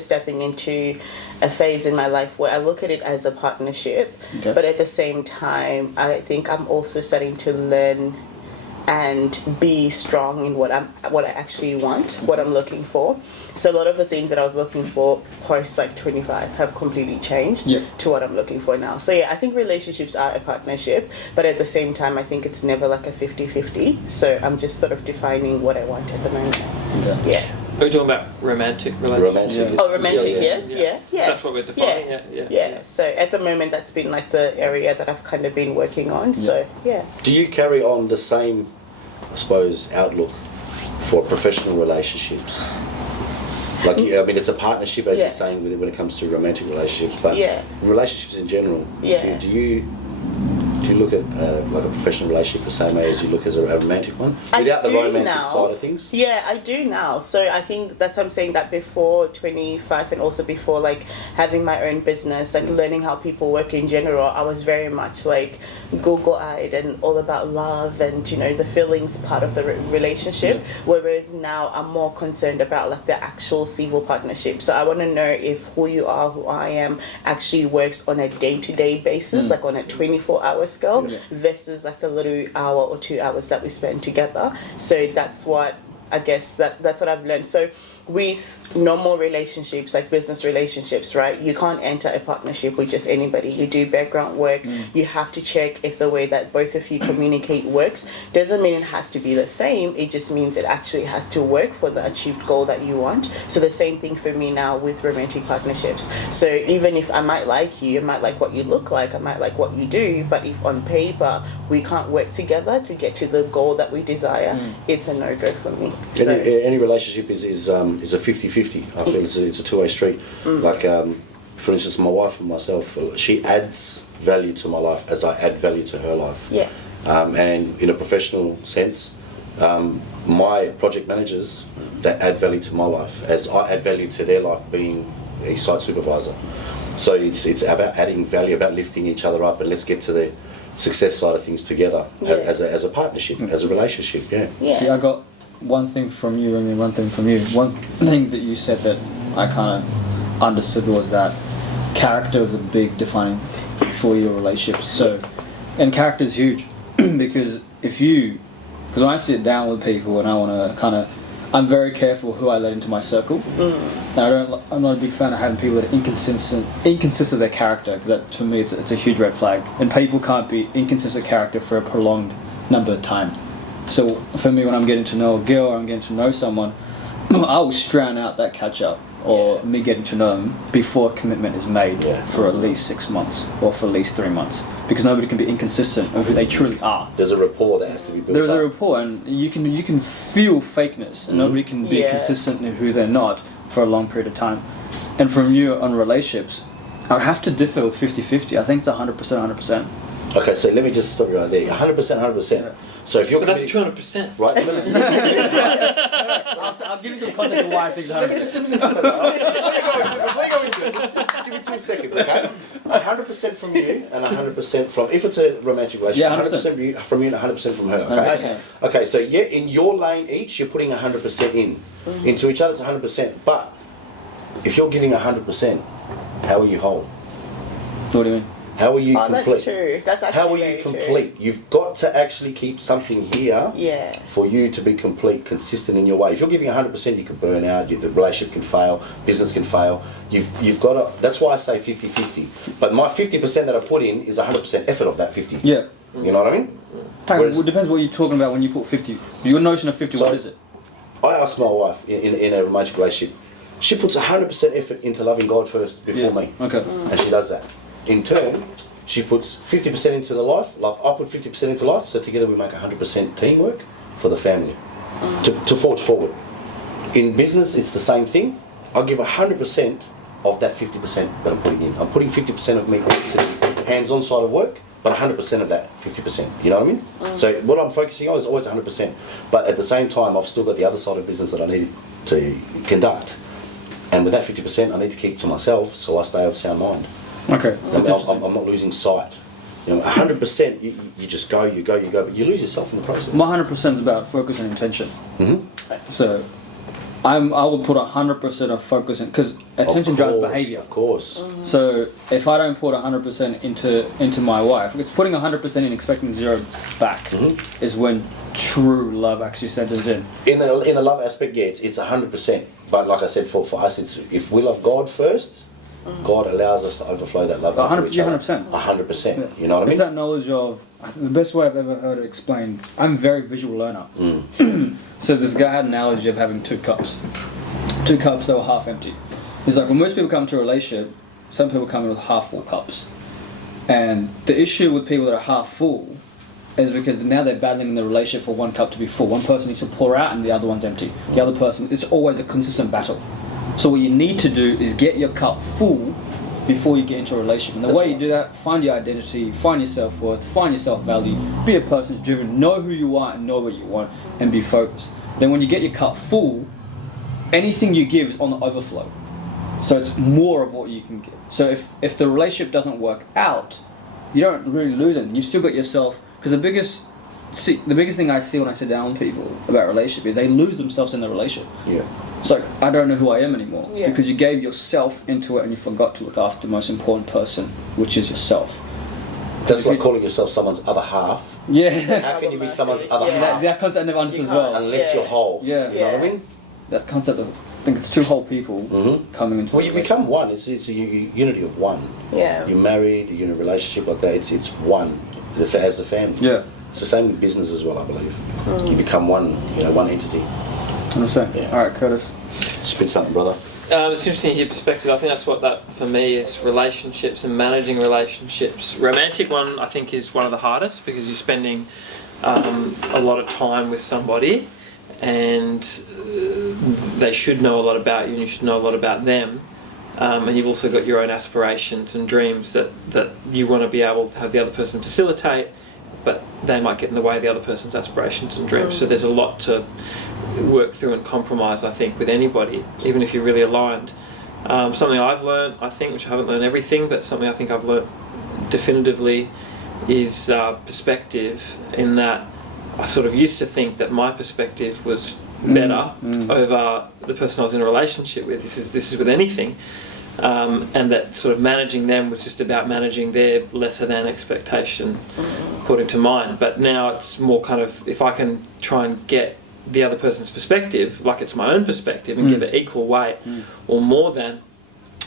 stepping into a phase in my life where I look at it as a partnership, but at the same time, I think I'm also starting to learn and be strong in what I actually want, what I'm looking for. So a lot of the things that I was looking for post like 25 have completely changed to what I'm looking for now. So yeah, I think relationships are a partnership, but at the same time, I think it's never like a 50-50. So I'm just sort of defining what I want at the moment. Yeah. Are we talking about romantic relationships? Oh, romantic, yes, yeah. That's what we're defining, yeah. So at the moment, that's been like the area that I've kind of been working on, so yeah. Do you carry on the same, I suppose, outlook for professional relationships? Like, I mean, it's a partnership, as you're saying, when it comes to romantic relationships, but relationships in general, do you look at like a professional relationship the same way as you look at a romantic one, without the romantic side of things? Yeah, I do now. So I think that's what I'm saying, that before 25 and also before like having my own business, like learning how people work in general, I was very much like Google-eyed and all about love and, you know, the feelings part of the relationship, whereas now I'm more concerned about like the actual civil partnership. So I want to know if who you are, who I am, actually works on a day-to-day basis, like on a 24-hour scale, versus like a little hour or 2 hours that we spend together. So that's what I guess that's what I've learned. So with normal relationships, like business relationships, right, you can't enter a partnership with just anybody. You do background work. You have to check if the way that both of you communicate works. Doesn't mean it has to be the same. It just means it actually has to work for the achieved goal that you want. So the same thing for me now with romantic partnerships. So even if I might like you, I might like what you look like, I might like what you do, but if on paper we can't work together to get to the goal that we desire, it's a no-go for me. So Any relationship is a 50-50. I feel it's a two-way street. Like, for instance, my wife and myself, she adds value to my life as I add value to her life. And in a professional sense, my project managers, that add value to my life as I add value to their life being a site supervisor. So it's about adding value, about lifting each other up, and let's get to the success side of things together as a partnership, as a relationship. See, I got one thing from you and then one thing from you. One thing that you said that I kind of understood was that character is a big defining for your relationship. So, and character is huge because because when I sit down with people and I want to I'm very careful who I let into my circle. And I'm not a big fan of having people that are inconsistent with their character. That for me, it's a huge red flag. And people can't be inconsistent character for a prolonged number of time. So for me, when I'm getting to know a girl or I'm getting to know someone, I will drown out that catch up or me getting to know them before a commitment is made for at least 6 months or for at least 3 months, because nobody can be inconsistent of who they truly are. There's a rapport that has to be built. There's a rapport, and you can feel fakeness, and nobody can be consistent in who they're not for a long period of time. And from you on relationships, I would have to differ with 50-50. I think it's 100%. Okay, so let me just stop you right there. 100%. So if you're that's 200%. Right. I'll give you some context of why I think that. Let me just before you go into it, just give me 2 seconds, okay? 100% from you and 100% from, if it's a romantic relationship, 100% from you and 100% from her, okay? Okay, so in your lane each, you're putting 100% in. Into each other, it's 100%. But if you're giving 100%, how are you whole? What do you mean? How are you complete? That's true. That's actually How are you complete? True. You've got to actually keep something here for you to be complete, consistent in your way. If you're giving 100%, you can burn out, the relationship can fail, business can fail. You've got to, that's why I say 50-50. But my 50% that I put in is 100% effort of that 50. Yeah. You know what I mean? It depends what you're talking about when you put 50. Your notion of 50, what is it? I asked my wife in a romantic relationship, she puts 100% effort into loving God first before me. Okay. And she does that. In turn, she puts 50% into the life, like I put 50% into life, so together we make 100% teamwork for the family to forge forward. In business, it's the same thing. I give 100% of that 50% that I'm putting in. I'm putting 50% of me into the hands-on side of work, but 100% of that 50%. You know what I mean? So what I'm focusing on is always 100%. But at the same time, I've still got the other side of business that I need to conduct. And with that 50%, I need to keep to myself so I stay of sound mind. Okay. I'm not losing sight. 100%, you just go, but you lose yourself in the process. My 100% is about focus and intention. Mm-hmm. So, I would put 100% of focus in, because attention drives behavior. Of course. So if I don't put 100% into my wife, it's putting 100% in expecting zero back is when true love actually centers in. In the love aspect, yeah, it's 100%. But like I said, for us, it's if we love God first, God allows us to overflow that love to each other. 100%. 100%. You know what I mean? It's that knowledge of, I think the best way I've ever heard it explained, I'm a very visual learner. So this guy had an analogy of having 2 cups. 2 cups that were half empty. He's like, when most people come to a relationship, some people come in with half full cups. And the issue with people that are half full is because now they're battling in the relationship for 1 cup to be full. One person needs to pour out and the other one's empty. The other person, it's always a consistent battle. So what you need to do is get your cup full before you get into a relationship. And the way you do that, find your identity, find your self-worth, find your self-value, be a person who's driven, know who you are and know what you want, and be focused. Then when you get your cup full, anything you give is on the overflow. So it's more of what you can give. So if the relationship doesn't work out, you don't really lose anything. You still got yourself, because the biggest thing I see when I sit down with people about relationship is they lose themselves in the relationship. Yeah. It's like, I don't know who I am anymore. Yeah. Because you gave yourself into it and you forgot to look after the most important person, which is yourself. That's like calling yourself someone's other half. Yeah. How can you be someone's other half That concept I never understood as well. unless you're whole? Yeah. You know what I mean? That concept of, I think it's 2 whole people coming into Well, the you become one. It's a unity of one. Yeah. You're married, you're in a relationship like that. It's one as a family. Yeah. It's the same with business as well, I believe. You become one, one entity. 100%. Yeah. Alright, Curtis. Spit something, brother. It's interesting to hear perspective. I think that's what that for me is, relationships and managing relationships. Romantic one, I think, is one of the hardest because you're spending a lot of time with somebody, and they should know a lot about you, and you should know a lot about them. And you've also got your own aspirations and dreams that you want to be able to have the other person facilitate, but they might get in the way of the other person's aspirations and dreams. So there's a lot to work through and compromise, I think, with anybody, even if you're really aligned. Something I've learned, I think, which I haven't learned everything, but something I think I've learned definitively is perspective, in that I sort of used to think that my perspective was better over the person I was in a relationship with. This is with anything. And that sort of managing them was just about managing their lesser than expectation according to mine. But now it's more kind of, if I can try and get the other person's perspective like it's my own perspective and give it equal weight or more than,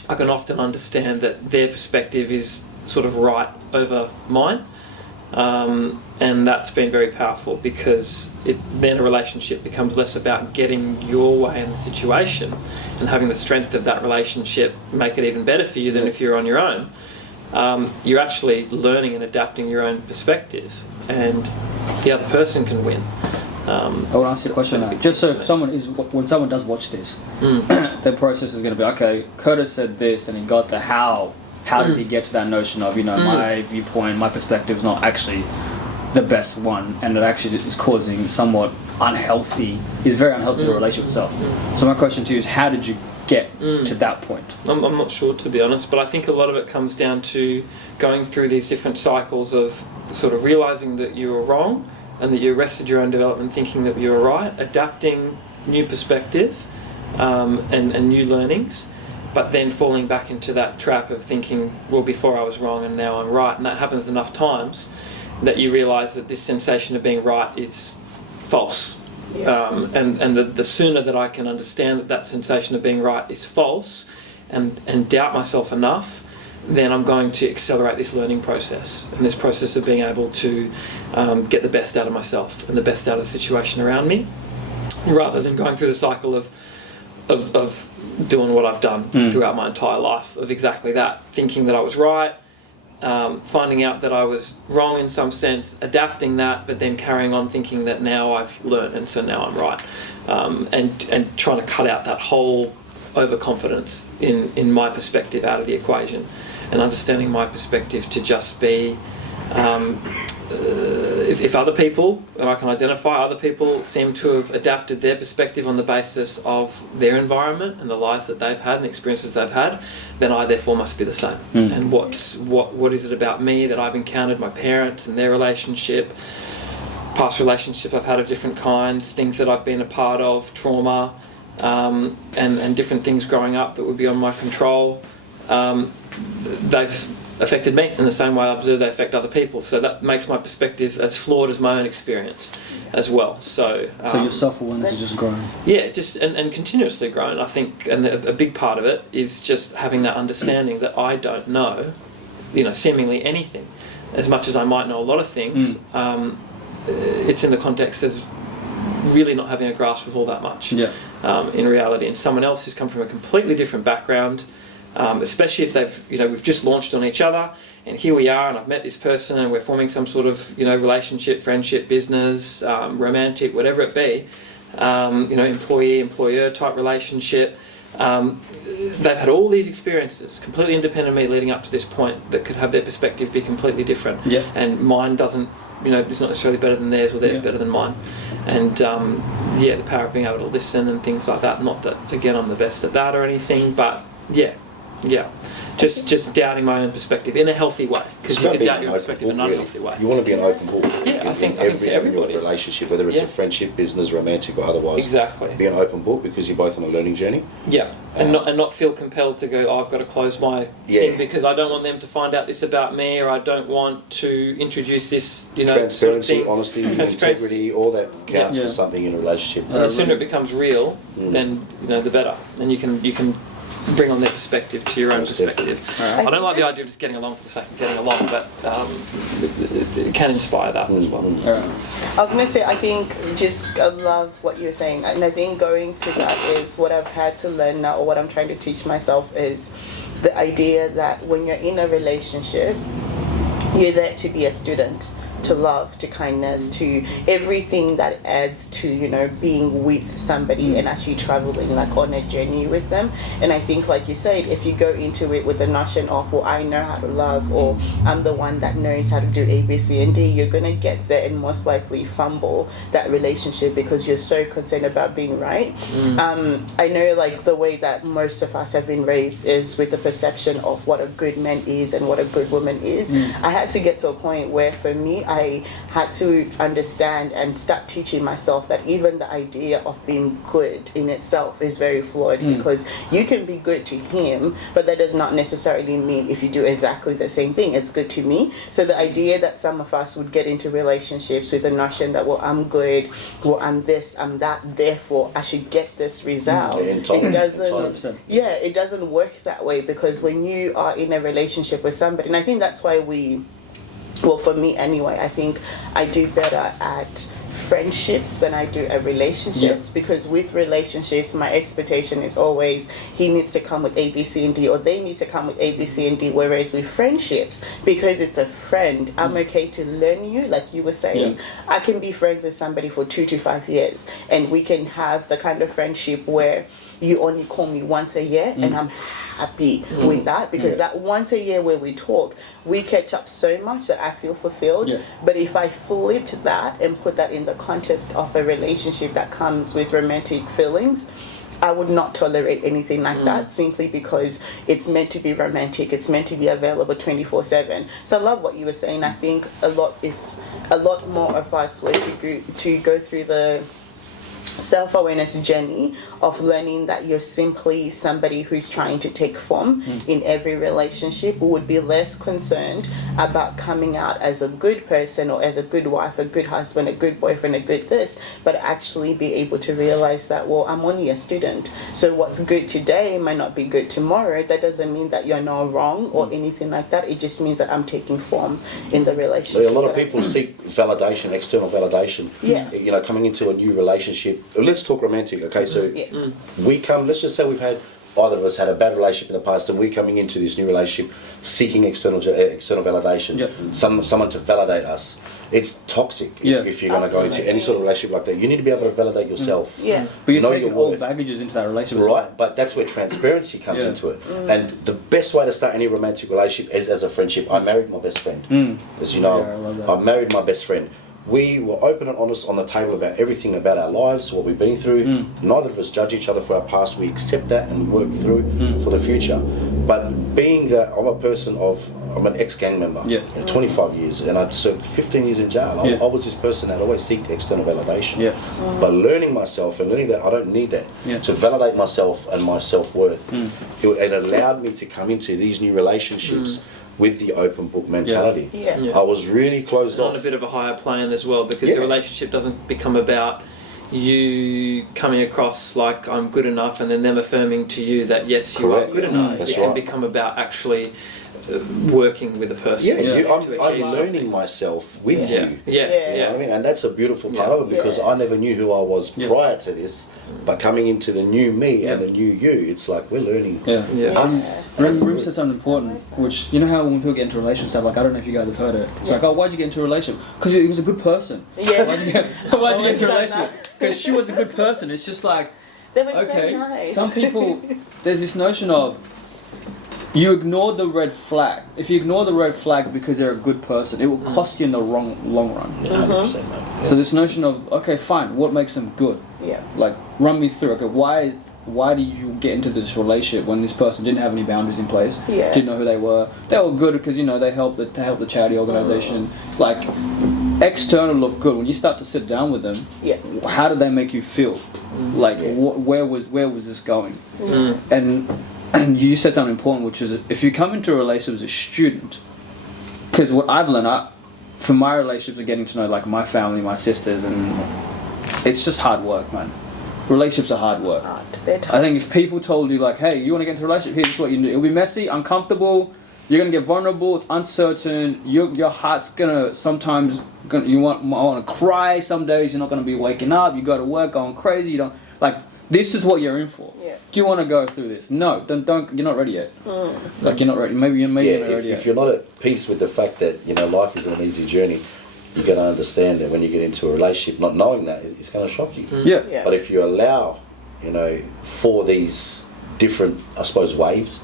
I can often understand that their perspective is sort of right over mine. And that's been very powerful, because then a relationship becomes less about getting your way in the situation and having the strength of that relationship make it even better for you than if you're on your own. You're actually learning and adapting your own perspective, and the other person can win. I want to ask you a question now. Just so when someone does watch this, their process is going to be, okay, Curtis said this and he got to how did he get to that notion of, my viewpoint, my perspective is not actually the best one, and it actually is causing somewhat very unhealthy relationship itself. So my question to you is, how did you get to that point? I'm not sure, to be honest, but I think a lot of it comes down to going through these different cycles of sort of realising that you were wrong and that you arrested your own development thinking that you were right, adapting new perspective and new learnings, but then falling back into that trap of thinking, well, before I was wrong and now I'm right. And that happens enough times that you realise that this sensation of being right is false. Yeah. And the sooner that I can understand that sensation of being right is false and doubt myself enough, then I'm going to accelerate this learning process and this process of being able to get the best out of myself and the best out of the situation around me, rather than going through the cycle of doing what I've done throughout my entire life, of exactly that, thinking that I was right, finding out that I was wrong in some sense, adapting that, but then carrying on thinking that now I've learned and so now I'm right, and trying to cut out that whole overconfidence in my perspective out of the equation, and understanding my perspective to just be if other people, and I can identify other people, seem to have adapted their perspective on the basis of their environment and the lives that they've had and experiences they've had, then I therefore must be the same. And what is it about me that I've encountered, my parents and their relationship, past relationships I've had of different kinds, things that I've been a part of, trauma, and different things growing up that would be on my control, they've affected me in the same way I observe they affect other people. So that makes my perspective as flawed as my own experience as well. So your self-awareness is just growing. Yeah, just and continuously growing. I think, and a big part of it is just having that understanding that I don't know, seemingly anything, as much as I might know a lot of things. It's in the context of really not having a grasp of all that much. In reality, and someone else who's come from a completely different background. Especially if we've just launched on each other, and here we are, and I've met this person, and we're forming some sort of, relationship, friendship, business, romantic, whatever it be, employee, employer type relationship. They've had all these experiences, completely independent of me, leading up to this point, that could have their perspective be completely different. And mine doesn't, it's not necessarily better than theirs, or theirs better than mine. And the power of being able to listen and things like that. Not that, again, I'm the best at that or anything, but just doubting my own perspective in a healthy way, because you can doubt your perspective in an unhealthy way. You want to be an open book. I think every to everybody. relationship, whether it's a friendship, business, romantic, or otherwise. Exactly. Be an open book, because you're both on a learning journey. And not feel compelled to go, I've got to close my thing because I don't want them to find out this about me, or I don't want to introduce this, transparency, sort of thing. honesty, integrity, all that counts for something in a relationship. And the sooner it becomes real, then the better. And you can bring on their perspective to your own perspective. I don't like the idea of just getting along for the sake of getting along, but it can inspire that as well. I was going to say, I think I love what you're saying, and I think going to that is what I've had to learn now, or what I'm trying to teach myself, is the idea that when you're in a relationship, you're there to be a student, to love, to kindness, to everything that adds to, being with somebody and actually traveling on a journey with them. And I think, like you said, if you go into it with the notion of, well, I know how to love, or I'm the one that knows how to do A, B, C, and D, you're going to get there and most likely fumble that relationship because you're so concerned about being right. I know, the way that most of us have been raised is with the perception of what a good man is and what a good woman is. I had to get to a point where, for me, I had to understand and start teaching myself that even the idea of being good in itself is very flawed, because you can be good to him, but that does not necessarily mean if you do exactly the same thing, it's good to me. So the idea that some of us would get into relationships with the notion that, well, I'm good, well, I'm this, I'm that, therefore I should get this result. It doesn't work that way, because when you are in a relationship with somebody, and I think that's why for me anyway, I think I do better at friendships than I do at relationships, because with relationships my expectation is always he needs to come with A, B, C, and D, or they need to come with A, B, C, and D, whereas with friendships, because it's a friend, I'm okay to learn you, like you were saying. I can be friends with somebody for 2 to 5 years, and we can have the kind of friendship where you only call me once a year and I'm happy with that, because that once a year where we talk, we catch up so much that I feel fulfilled. But if I flipped that and put that in the context of a relationship that comes with romantic feelings, I would not tolerate anything like that, simply because it's meant to be romantic, it's meant to be available 24/7. So I love what you were saying. I think if a lot more of us were to go through the self-awareness journey of learning that you're simply somebody who's trying to take form in every relationship, we would be less concerned about coming out as a good person, or as a good wife, a good husband, a good boyfriend, a good this, but actually be able to realize that, well, I'm only a student, so what's good today might not be good tomorrow. That doesn't mean that you're not wrong or anything like that. It just means that I'm taking form in the relationship. A lot of people seek validation, external validation. Coming into a new relationship. Let's talk romantic, okay? So let's just say either of us had a bad relationship in the past, and we're coming into this new relationship seeking external validation, someone to validate us. It's toxic if you're going to go into any sort of relationship like that. You need to be able to validate yourself. But you're taking old baggages into that relationship. Right, but that's where transparency comes into it. And the best way to start any romantic relationship is as a friendship. I married my best friend. As you know, I married my best friend. We were open and honest on the table about everything about our lives, what we've been through. Neither of us judge each other for our past. We accept that and work through for the future. But being that I'm a person of I'm an ex-gang member, Yeah. 25 years, and I'd served 15 years in jail. Yeah. I was this person that always seeked external validation. Yeah. But learning myself and learning that I don't need that Yeah. to validate myself and my self-worth, it allowed me to come into these new relationships with the open book mentality. Yeah. Yeah. I was really closed on off. a bit of a higher plane as well, because Yeah. the relationship doesn't become about you coming across like I'm good enough and then them affirming to you that yes, you Correct. are good enough. That's It can right. become about actually working with a person. Yeah, Yeah. I'm to achieve learning something. myself with Yeah, you. yeah, Yeah. You know what I mean? And that's a beautiful part Yeah. of it, because Yeah. I never knew who I was Yeah. prior to this. But coming into the new me and the new you, it's like we're learning Yeah. Yeah. us. Rim said something important, which, you know how when people get into relationships, like, I don't know if you guys have heard it. It's like, oh, why'd you get into a relationship? Because he was a good person. Yeah. Why'd you get into a Always done relationship? Because she was a good person. It's just like, They were okay, so nice. some people, there's this notion of, you ignore the red flag. If you ignore the red flag because they're a good person, it will cost you in the long run. Yeah, 100%, mate. Yeah. So this notion of, okay, fine, what makes them good? Yeah. Like, run me through. Okay, why did you get into this relationship when this person didn't have any boundaries in place? Yeah. Didn't know who they were. They were good because, you know, they helped the charity organization. Like, external look good. When you start to sit down with them, Yeah. how did they make you feel? Like, Yeah. where was this going? And you said something important, which is if you come into a relationship as a student, because what I've learned, from my relationships of getting to know like my family, my sisters, and it's just hard work, man. Relationships are hard work. Hard. They're tough. I think if people told you like, hey, you want to get into a relationship, here's what you do. It'll be messy, uncomfortable. You're gonna get vulnerable. It's uncertain. Your heart's gonna sometimes you want to cry. Some days you're not gonna be waking up. You go to work going crazy. You don't like. This is what you're in for. Yeah. Do you want to go through this? No, don't. You're not ready yet. Like you're not ready. Maybe you're not ready if yet. you're not at peace with the fact that life isn't an easy journey, you're going to understand that when you get into a relationship, not knowing that, it's going to shock you. Yeah. Yeah. But if you allow, for these different, I suppose, waves,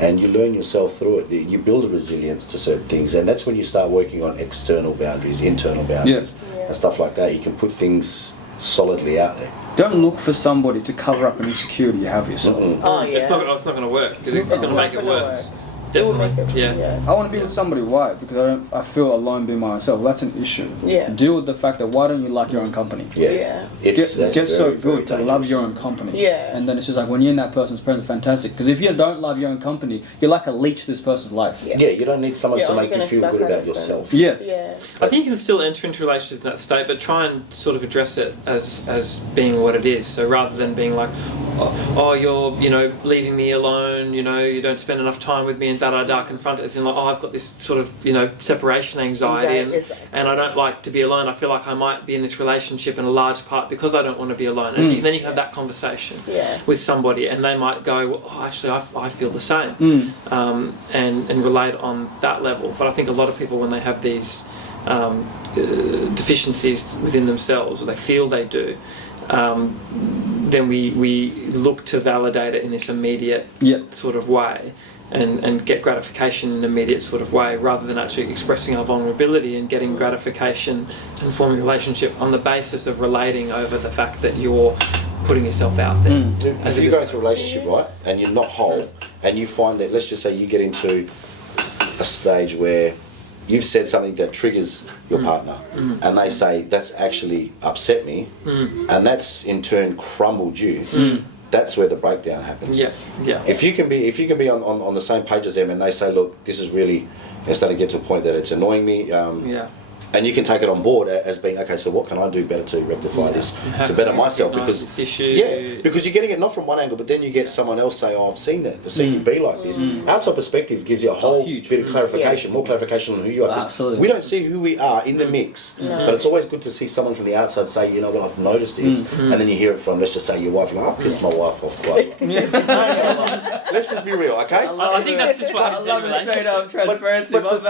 and you learn yourself through it, you build a resilience to certain things, and that's when you start working on external boundaries, internal boundaries, Yeah. and stuff like that. You can put things solidly out there. Don't look for somebody to cover up an insecurity you have yourself. Oh yeah. It's not going to work. It's going to not make it gonna worse. work. It will Definitely. make it. Yeah. I want to be with somebody. Why? Because I feel alone being myself. That's an issue. Yeah. Deal with the fact that why don't you like your own company? Yeah. That's Get so very, very good to love dangerous. your own company. Yeah. And then it's just like when you're in that person's presence, fantastic. Because if you don't love your own company, you're like a leech to this person's life. Yeah. Yeah, you don't need someone You're to only make you gonna feel suck good out about of them. yourself. Yeah. Yeah. I think you can still enter into relationships in that state, but try and sort of address it as being what it is. So rather than being like, oh you're leaving me alone, you don't spend enough time with me and da confront it. It's in like, oh, I've got this sort of separation anxiety Exactly. and I don't like to be alone. I feel like I might be in this relationship in a large part because I don't want to be alone. And then you can have that conversation Yeah. with somebody, and they might go, well, oh, actually I feel the same, and relate on that level. But I think a lot of people, when they have these deficiencies within themselves, or they feel they do, then we look to validate it in this immediate Yep. sort of way, and get gratification in an immediate sort of way, rather than actually expressing our vulnerability and getting gratification and forming a relationship on the basis of relating over the fact that you're putting yourself out there. If you go into a relationship, right, and you're not whole, and you find that, let's just say you get into a stage where you've said something that triggers your partner, and they say, that's actually upset me, and that's in turn crumbled you, that's where the breakdown happens. Yeah, yeah. If you can be on the same page as them, and they say, look, this is really, it's starting to get to a point that it's annoying me, Yeah. and you can take it on board as being, okay, so what can I do better to rectify this, How to can better I myself? recognise Because this issue? because you're getting it not from one angle, but then you get someone else say, oh, I've seen that, I've seen you be like this. Outside perspective gives you a whole huge. bit of clarification, more clarification on who you are. 'Cause Absolutely. we don't see who we are in the mix, but it's always good to see someone from the outside say, you know what, I've noticed this, and then you hear it from, let's just say, your wife. Like, I pissed my wife off quite a lot. I ain't gonna lie. Let's just be real, okay? I think that's just what happens in a relationship. transparency. But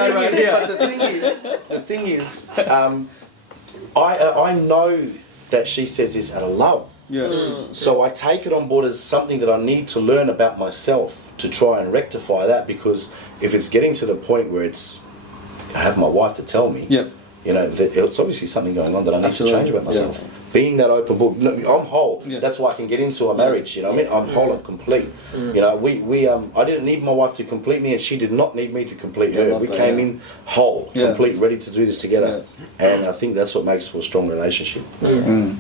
the thing is, I know that she says this out of love. Yeah. So I take it on board as something that I need to learn about myself to try and rectify that, because if it's getting to the point where I have my wife to tell me, Yep. that it's obviously something going on that I need Absolutely. to change about myself. being that open book. No, I'm whole. Yeah. That's why I can get into a marriage. You know what I mean? I'm whole and complete. You know, we I didn't need my wife to complete me, and she did not need me to complete her. We came in whole, complete, ready to do this together. And I think that's what makes for a strong relationship. Too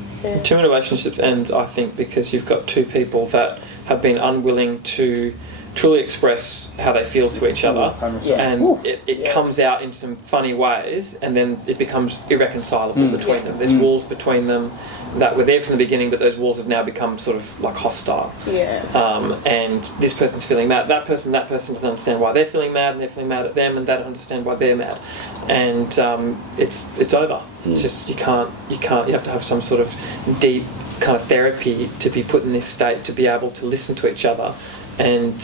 many relationships end, I think, because you've got two people that have been unwilling to truly express how they feel to each other, and it comes out in some funny ways, and then it becomes irreconcilable between them. There's walls between them that were there from the beginning, but those walls have now become sort of like hostile. And this person's feeling mad. That person doesn't understand why they're feeling mad, and they're feeling mad at them, and they don't understand why they're mad. And it's over. It's just you have to have some sort of deep kind of therapy to be put in this state to be able to listen to each other and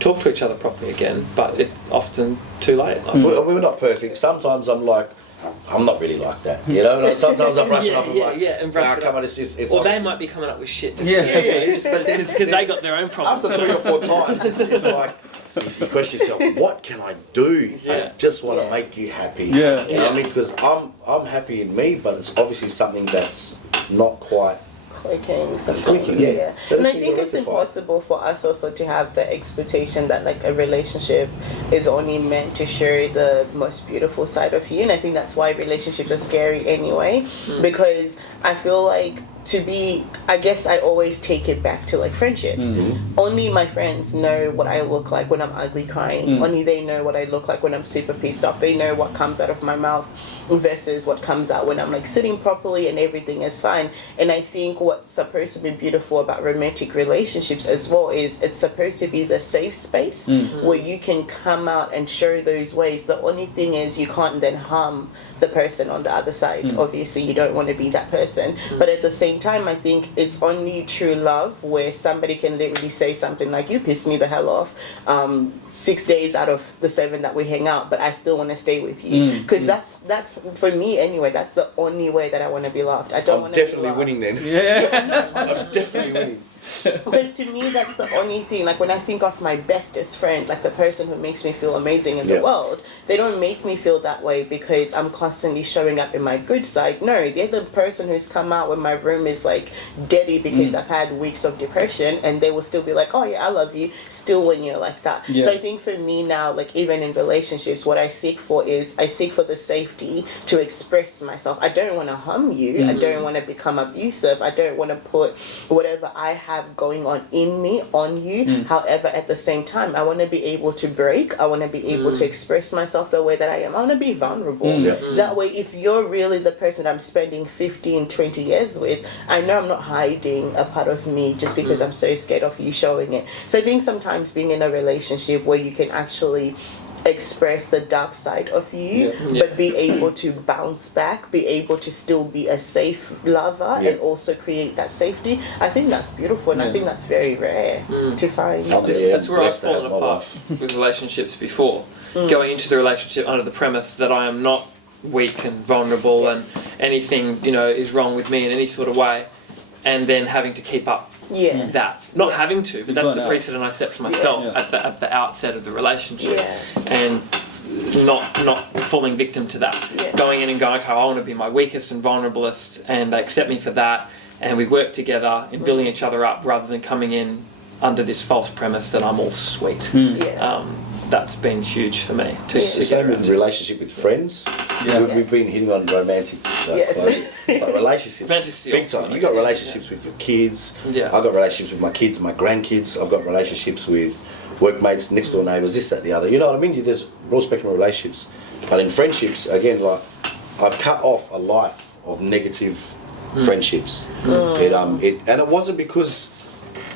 talk to each other properly again, but it often too late. We're not perfect. Sometimes I'm like, I'm not really like that, you know. Like sometimes I brush it off. And come on, it's. Or they might be coming up with shit. Just because they got their own problems. After 3 or 4 times, it's like you question yourself, what can I do? I just want to make you happy. You know what I mean? Because I'm happy in me, but it's obviously something that's not quite clicking. So and I think it's impossible for us also to have the expectation that like a relationship is only meant to show the most beautiful side of you, and I think that's why relationships are scary anyway, because I feel like I guess I always take it back to like friendships. Only my friends know what I look like when I'm ugly crying. Only they know what I look like when I'm super pissed off. They know what comes out of my mouth versus what comes out when I'm like sitting properly and everything is fine. And I think what's supposed to be beautiful about romantic relationships as well is it's supposed to be the safe space where you can come out and show those ways. The only thing is you can't then harm the person on the other side. Obviously you don't want to be that person, but at the same time I think it's only true love where somebody can literally say something like, you pissed me the hell off 6 days out of the 7 that we hang out, but I still want to stay with you, because that's for me anyway, that's the only way that I want to be loved. I don't want to be loved. I'm definitely winning then. I'm definitely winning. Because to me that's the only thing, like when I think of my bestest friend, like the person who makes me feel amazing in the world, they don't make me feel that way because I'm constantly showing up in my good side. No, they're the person who's come out when my room is like deady because I've had weeks of depression, and they will still be like, oh yeah, I love you still when you're like that. So I think for me now, like even in relationships, what I seek for is I seek for the safety to express myself. I don't want to harm you. I don't want to become abusive. I don't want to put whatever I have going on in me on you. However, at the same time, I want to be able to break. I want to be able to express myself the way that I am. I want to be vulnerable. That way, if you're really the person that I'm spending 15, 20 years with, I know I'm not hiding a part of me just because I'm so scared of you showing it. So I think sometimes being in a relationship where you can actually express the dark side of you, but be able to bounce back, be able to still be a safe lover and also create that safety, I think that's beautiful, and I think that's very rare to find. That's where I've fallen apart with relationships before, going into the relationship under the premise that I am not weak and vulnerable and anything is wrong with me in any sort of way, and then having to keep up that. Not having to, but that's the precedent I set for myself at the outset of the relationship. And not falling victim to that. Going in and going, okay, I want to be my weakest and vulnerablest, and they accept me for that, and we work together in building each other up rather than coming in under this false premise that I'm all sweet. That's been huge for me. It's the same with relationship with friends. We've been hitting on romantic but relationships, big time. You got relationships with your kids. I've got relationships with my kids, my grandkids. I've got relationships with workmates, next door neighbours, this, that, the other. You know what I mean? There's broad spectrum of relationships. But in friendships, again, like I've cut off a life of negative friendships. And it wasn't because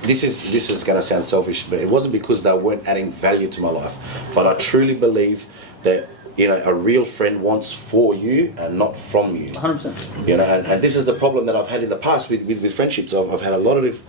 this is going to sound selfish, but it wasn't because they weren't adding value to my life. But I truly believe that a real friend wants for you and not from you. 100%. And this is the problem that I've had in the past with friendships. I've had a lot of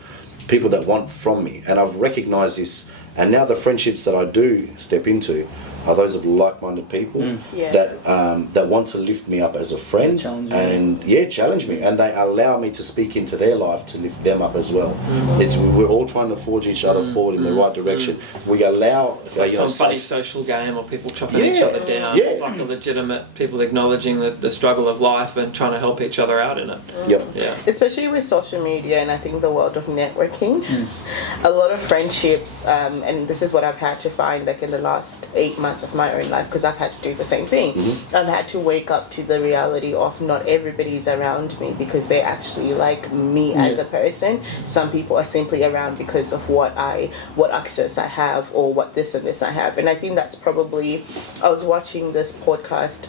people that want from me, and I've recognised this And now the friendships that I do step into are those of like-minded people Yes. that want to lift me up as a friend Challenge you. and challenge me, and they allow me to speak into their life to lift them up as well. We're all trying to forge each other forward in the right direction. We allow It's like some funny social game or people chopping each other down. It's like a legitimate people acknowledging the struggle of life and trying to help each other out in it. Yeah. Especially with social media and I think the world of networking, a lot of friendships, and this is what I've had to find like in the last 8 months of my own life, because I've had to do the same thing. I've had to wake up to the reality of not everybody's around me because they actually like me as a person. Some people are simply around because of what access I have or what this and this I have. And I think that's probably, I was watching this podcast,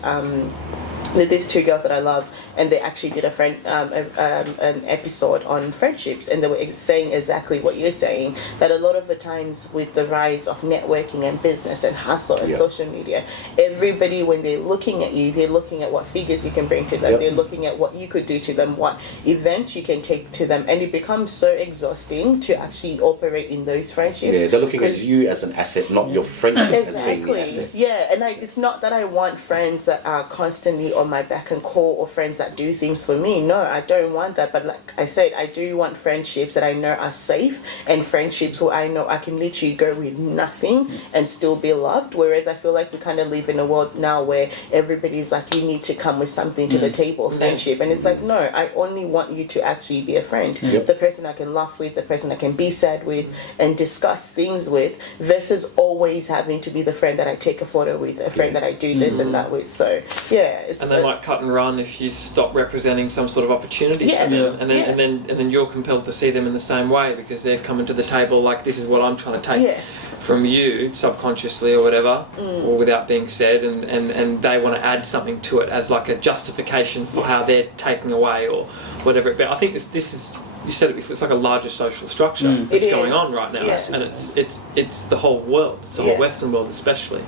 these two girls that I love, and they actually did an episode on friendships, and they were saying exactly what you're saying, that a lot of the times with the rise of networking and business and hustle and social media, everybody, when they're looking at you, they're looking at what figures you can bring to them, they're looking at what you could do to them, what event you can take to them, and it becomes so exhausting to actually operate in those friendships. Yeah, they're looking at you as an asset, not your friendship as being the asset. Yeah, and it's not that I want friends that are constantly on my back and call, or friends that do things for me. No, I don't want that. But like I said, I do want friendships that I know are safe, and friendships where I know I can literally go with nothing and still be loved. Whereas I feel like we kind of live in a world now where everybody's like, you need to come with something to the table of friendship. And it's like, no, I only want you to actually be a friend. The person I can laugh with, the person I can be sad with and discuss things with, versus always having to be the friend that I take a photo with, a friend that I do this and that with. So yeah, it's and they might cut and run if you stop representing some sort of opportunity for them, and then you're compelled to see them in the same way because they're coming to the table like, this is what I'm trying to take from you subconsciously or whatever, or without being said, and they want to add something to it as like a justification for how they're taking away or whatever. But I think this is, you said it before, it's like a larger social structure that's going on right now, and it's the whole world, it's the whole Western world especially.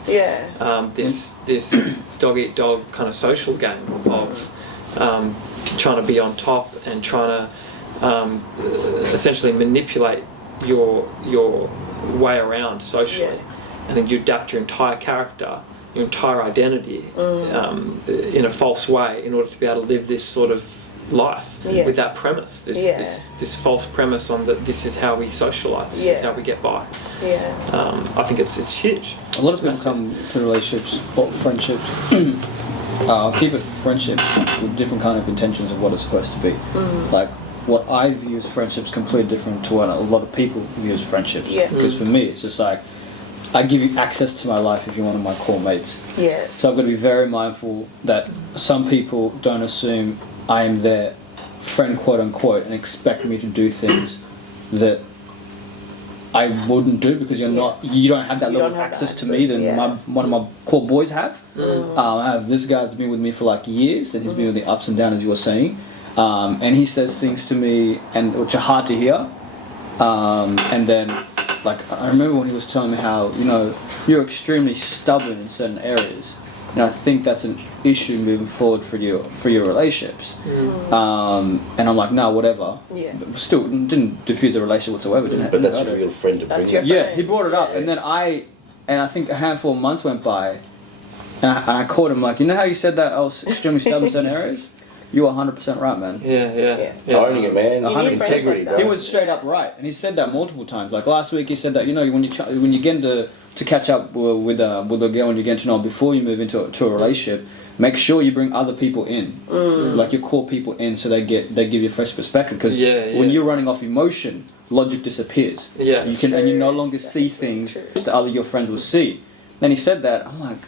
This dog eat dog kind of social game of trying to be on top and trying to essentially manipulate your way around socially, and then you adapt your entire character, your entire identity in a false way in order to be able to live this sort of life with that premise, this false premise on that this is how we socialise, this is how we get by. I think it's huge. A lot of people come to relationships or friendships. I'll keep it friendships with different kind of intentions of what it's supposed to be. Like what I view as friendships completely different to what a lot of people view as friendships. Because for me, it's just like, I give you access to my life if you're one of my core mates. So I've got to be very mindful that some people don't assume I am their friend, quote unquote, and expect me to do things that I wouldn't do because you don't have that level of access to me that one of my core boys have. I have this guy that's been with me for like years, and he's been with the ups and downs, as you were saying, and he says things to me and which are hard to hear, and then like I remember when he was telling me how you're extremely stubborn in certain areas. And I think that's an issue moving forward for your relationships. And I'm like, no, whatever. But still, didn't diffuse the relationship whatsoever. But that's a real friend to bring up. Yeah, he brought it up, and then I think a handful of months went by, and I called him like, you know how you said that I was extremely stubborn in certain areres? You were 100% right, man. Owning it, man. Integrity, bro. He was straight up right, and he said that multiple times. Like last week, he said that when you get into to catch up with a girl and you get to know her before you move into a relationship, make sure you bring other people in, like your core people in, so they give you a fresh perspective. Because when you're running off emotion, logic disappears. And you no longer see things that other your friends will see. Then he said that, I'm like,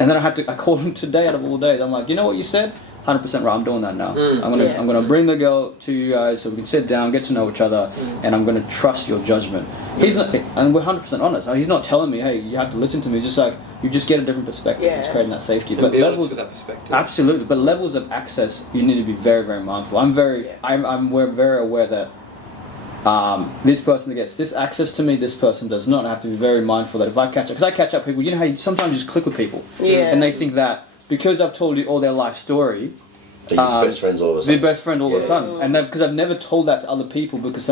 and then I called him today out of all days. I'm like, you know what you said? 100% right. I'm doing that now. I'm gonna bring the girl to you guys so we can sit down, get to know each other, and I'm gonna trust your judgment. He's not, and we're 100% honest. He's not telling me, hey, you have to listen to me. It's just like you just get a different perspective. It's creating that safety. But levels of that perspective. Absolutely. But levels of access, you need to be very, very mindful. We're very aware that this person gets this access to me, this person does not. I have to be very mindful that if I catch up, because I catch up people, you know how you sometimes just click with people, and they think that because I've told you all their life story, Are you best friends all of a Be sudden? best friend all of a Yeah. sudden, and because I've never told that to other people because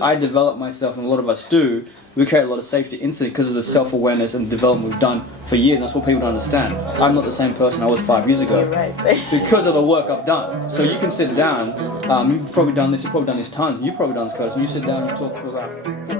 I develop myself, and a lot of us do. We create a lot of safety instantly because of the self-awareness and development we've done for years. And that's what people don't understand. I'm not the same person I was 5 years ago You're right. because of the work I've done. So you can sit down. You've probably done this. You've probably done this tons. You've probably done this, Curtis. And you sit down. You talk for about